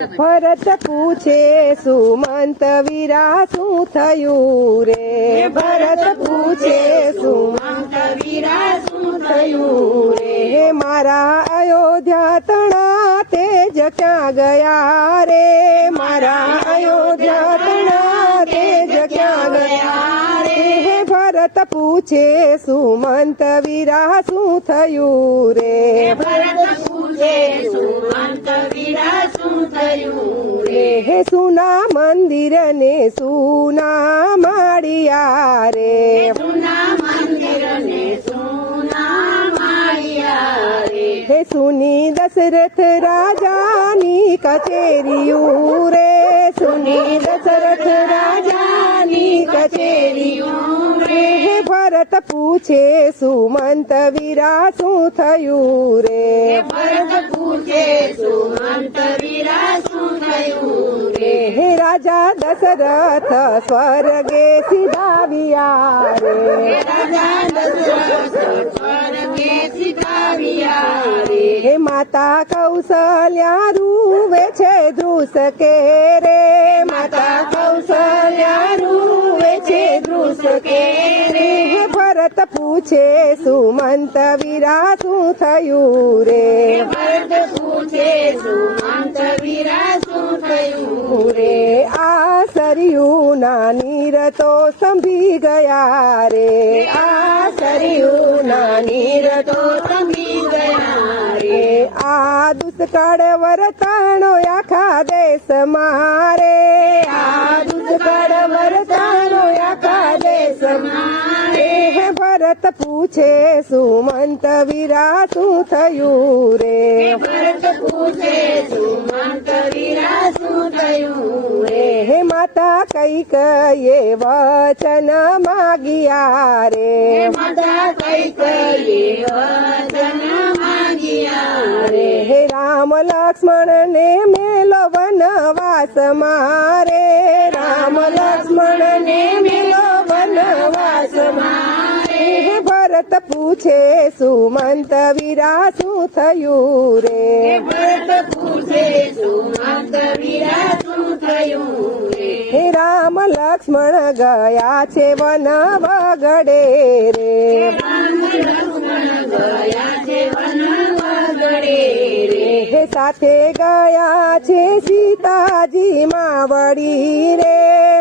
ભરત પૂછે સુમંત વીરા શું થયું રે? ભરત પૂછે સુમંત વીરા શું થયું રે? મારા અયોધ્યા તણા તેજ ક્યાં ગયા રે? મારા અયોધ્યા તણા તેજ ક્યાં ગયા રે? ભરત પૂછે સુમંત વીરા શું થયું રે? ભરત પૂછે સુમંત વીરા શું થયું રે? હે સુના મંદિર ને સુના માળિયા રે? સુના મંદિર ને સુના માળિયા રે? હે સુની દશરથ રાજાની કચેરીયું રે? સુની દશરથ રાજાની કચેરીયું રે? હે ભરત પૂછે સુમંત વીરા શું થયું રે? ભરત પૂછે સુમંત વીરા શું થયું રે? હે રાજા દશરથ સ્વર્ગે સીધાવ્યા રે? રાજા દશરથ સ્વર્ગે સીધાવ્યા રે? હે માતા કૌશલ્યા રૂવે છે ધ્રુસ કે રે? માતા કૌશલ્યા રૂવે છે ધ્રુસ કે રે? હે ભરત પૂછે સુમંત વીરા શું થયું રે? ભરત પૂછે સુમંત વીરા શું થયું રે? આ સરયું ના નીર તો સંભી ગયા રે? આ સરયું ના નીર તો સંભી ગયા રે? આ દુષ્કાળ વર્તાણો આખા દેશ મારે? આ દુષ્કાળ વર્તાણો આખા દેશ મારે? હે ભરત પૂછે સુમંત વીરા શું થયું રે? ભરત પૂછે સુમંત વીરા શું થયું રે? હે માતા કઈક એ વચન માગ્યા રે? માતા કઈક એ વચન માંગ્યા રે? હે રામ લક્ષ્મણ ને મેલો વનવાસ મારે? રામ લક્ષ્મણ ને મેલો વનવાસ મારે? હે ભરત પૂછે સુમંત વીરા શું થયું રે? ભરત પૂછે સુમંત વીરા શું થયું રે? હે રામ લક્ષ્મણ ગયા છે વન વગડે રે? રામ લક્ષ્મણ ગયા છે વન વગડે રે? હે સાથે ગયા છે સીતાજી માવડી રે?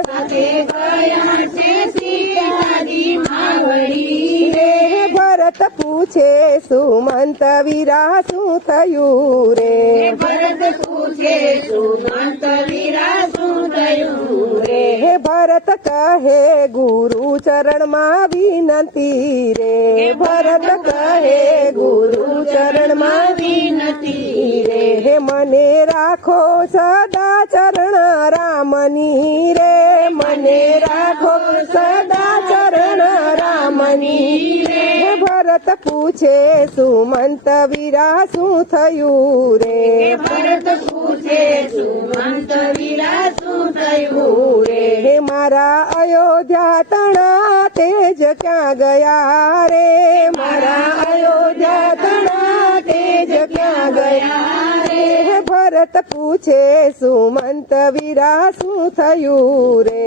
સાથે ગયા છે સીતાજી માવડી રે? હે ભરત પૂછે સુમંત વીરા શું થયું રે? ભરત પૂછે સુમંત વીરા શું થયું રે? હે ભરત કહે ગુરુ ચરણમાં વિનંતી રે? ભરત કહે ગુરુ ચરણમાં વિનતી રે? હે મને રાખો સદા ચરણ રામની રે? મને રાખો સદા ચરણ રામની રે? હે ભરત પૂછે સુમંત વીરા શું થયું રે? ભરત પૂછે સુમંત વીરા શું થયું રે? હે મારા અયોધ્યા તણા તેજ ક્યાં ગયા રે? મારા અયોધ્યા તણા તેજ ક્યાં ગયા રે? હે ભરત પૂછે સુમંત વીરા શું થયું રે?